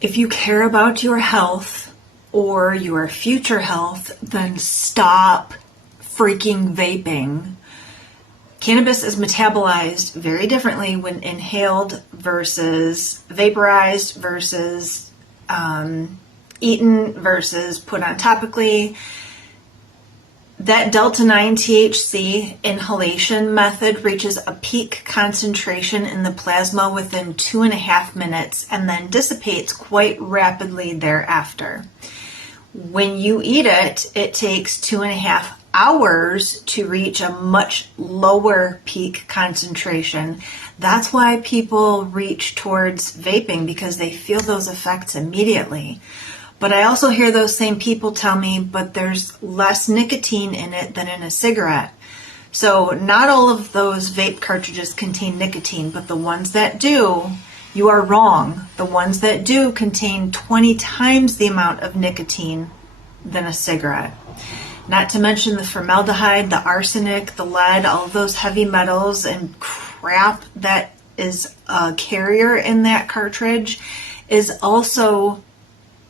If you care about your health or your future health, then stop freaking vaping. Cannabis is metabolized very differently when inhaled versus vaporized versus eaten versus put on topically. That delta-9 THC inhalation method reaches a peak concentration in the plasma within 2.5 minutes and then dissipates quite rapidly thereafter. When you eat it, it takes 2.5 hours to reach a much lower peak concentration. That's why people reach towards vaping, because they feel those effects immediately. But I also hear those same people tell me, but there's less nicotine in it than in a cigarette. So not all of those vape cartridges contain nicotine, but the ones that do, you are wrong. The ones that do contain 20 times the amount of nicotine than a cigarette. Not to mention the formaldehyde, the arsenic, the lead, all of those heavy metals and crap that is a carrier in that cartridge is also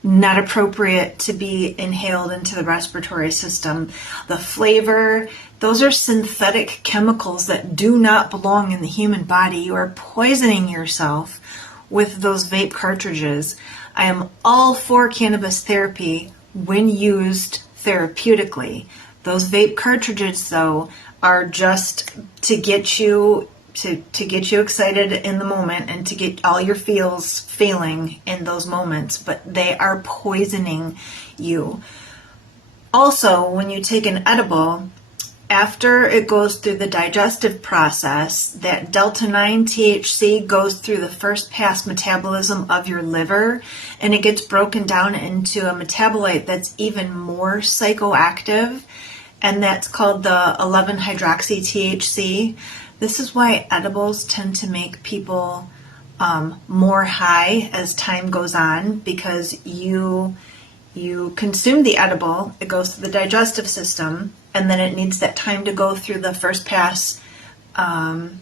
not appropriate to be inhaled into the respiratory system. The flavor, those are synthetic chemicals that do not belong in the human body. You are poisoning yourself with those vape cartridges. I am all for cannabis therapy when used therapeutically. Those vape cartridges, though, are just to get you to get you excited in the moment and to get all your feels failing in those moments, but they are poisoning you. Also, when you take an edible, after it goes through the digestive process, that delta-9 THC goes through the first pass metabolism of your liver, and it gets broken down into a metabolite that's even more psychoactive, and that's called the 11-hydroxy-THC. This is why edibles tend to make people more high as time goes on, because you consume the edible, it goes through the digestive system, and then it needs that time to go through the first pass of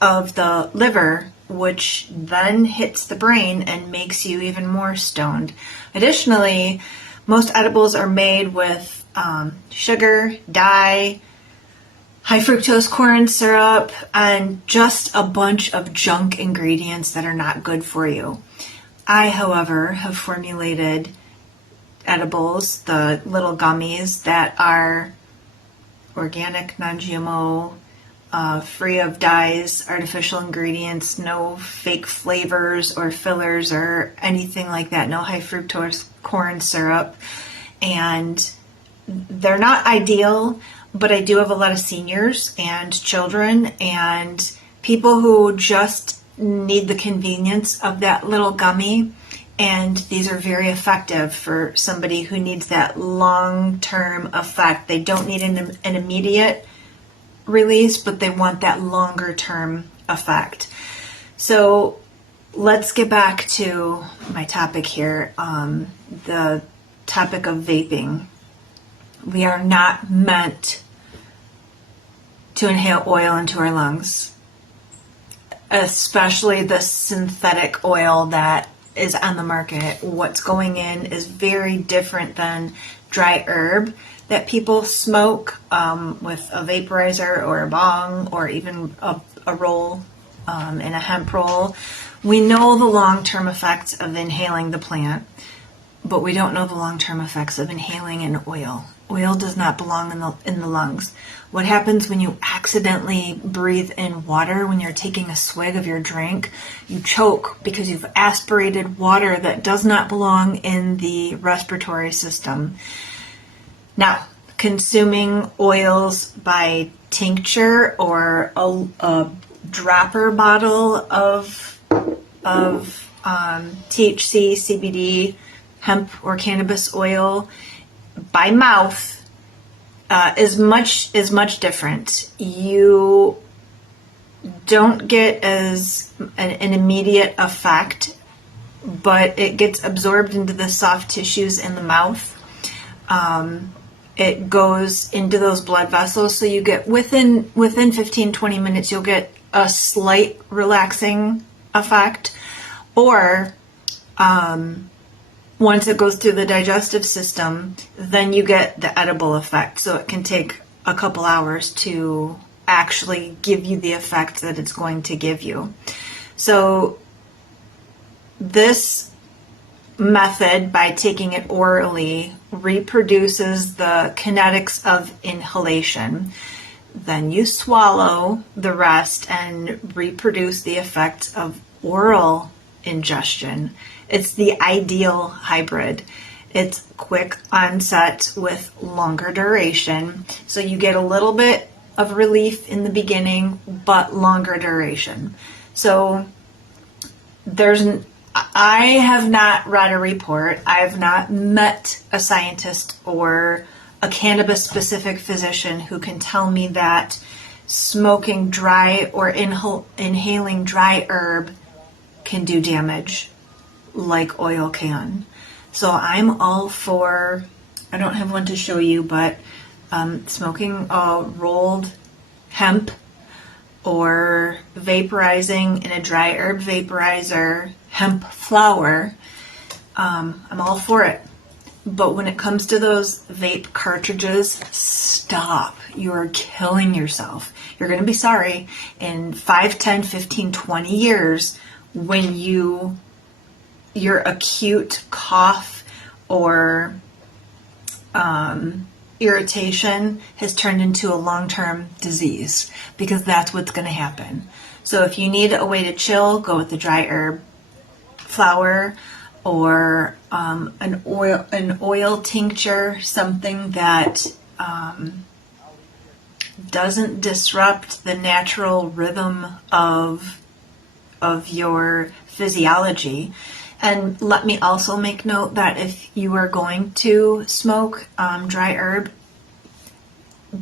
the liver, which then hits the brain and makes you even more stoned. Additionally, most edibles are made with sugar, dye, high fructose corn syrup, and just a bunch of junk ingredients that are not good for you. I, however, have formulated edibles, the little gummies that are organic, non-GMO, free of dyes, artificial ingredients, no fake flavors or fillers or anything like that, no high fructose corn syrup. And they're not ideal, but I do have a lot of seniors and children and people who just need the convenience of that little gummy. And these are very effective for somebody who needs that long-term effect. They don't need an immediate release, but they want that longer-term effect. So let's get back to my topic here, the topic of vaping. We are not meant to inhale oil into our lungs, especially the synthetic oil that is on the market. What's going in is very different than dry herb that people smoke with a vaporizer or a bong or even a roll in a hemp roll. We know the long-term effects of inhaling the plant, but we don't know the long-term effects of inhaling an oil. Oil does not belong in the lungs. What happens when you accidentally breathe in water when you're taking a swig of your drink? You choke because you've aspirated water that does not belong in the respiratory system. Now, consuming oils by tincture or a dropper bottle of THC, CBD, hemp or cannabis oil by mouth is much different. You don't get as an immediate effect, but it gets absorbed into the soft tissues in the mouth. It goes into those blood vessels, so you get within 15-20 minutes you'll get a slight relaxing effect, or Once it goes through the digestive system, then you get the edible effect. So it can take a couple hours to actually give you the effect that it's going to give you. So this method, by taking it orally, reproduces the kinetics of inhalation. Then you swallow the rest and reproduce the effects of oral ingestion. It's the ideal hybrid. It's quick onset with longer duration. So you get a little bit of relief in the beginning, but longer duration. So I have not read a report. I have not met a scientist or a cannabis specific physician who can tell me that smoking dry or inhaling dry herb can do damage like oil can. So I'm all for, I don't have one to show you, but smoking rolled hemp or vaporizing in a dry herb vaporizer hemp flower. I'm all for it. But when it comes to those vape cartridges, stop. You're killing yourself. You're going to be sorry in 5, 10, 15, 20 years when your acute cough or irritation has turned into a long-term disease, because that's what's going to happen. So if you need a way to chill, go with the dry herb flower or an oil tincture, something that doesn't disrupt the natural rhythm of your physiology. And let me also make note that if you are going to smoke dry herb,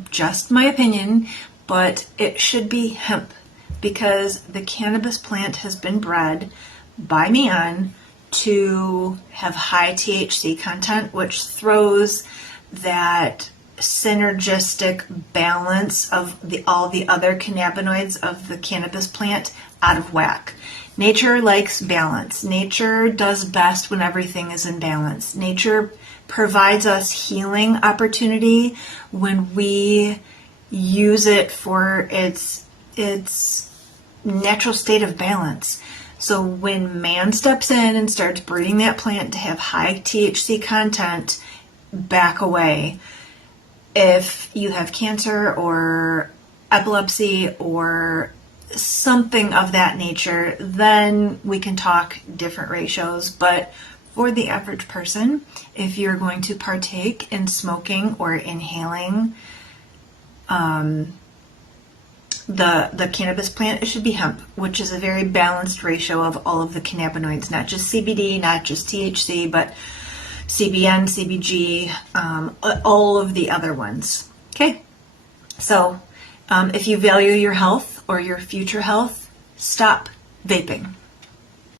just my opinion, but it should be hemp, because the cannabis plant has been bred by man to have high THC content, which throws that synergistic balance of all the other cannabinoids of the cannabis plant out of whack. Nature likes balance. Nature does best when everything is in balance. Nature provides us healing opportunity when we use it for its natural state of balance. So when man steps in and starts breeding that plant to have high THC content, back away. If you have cancer or epilepsy or something of that nature, then we can talk different ratios. But for the average person, if you're going to partake in smoking or inhaling the cannabis plant, it should be hemp, which is a very balanced ratio of all of the cannabinoids, not just CBD, not just THC, but CBN, CBG, all of the other ones. Okay, so if you value your health or your future health, stop vaping.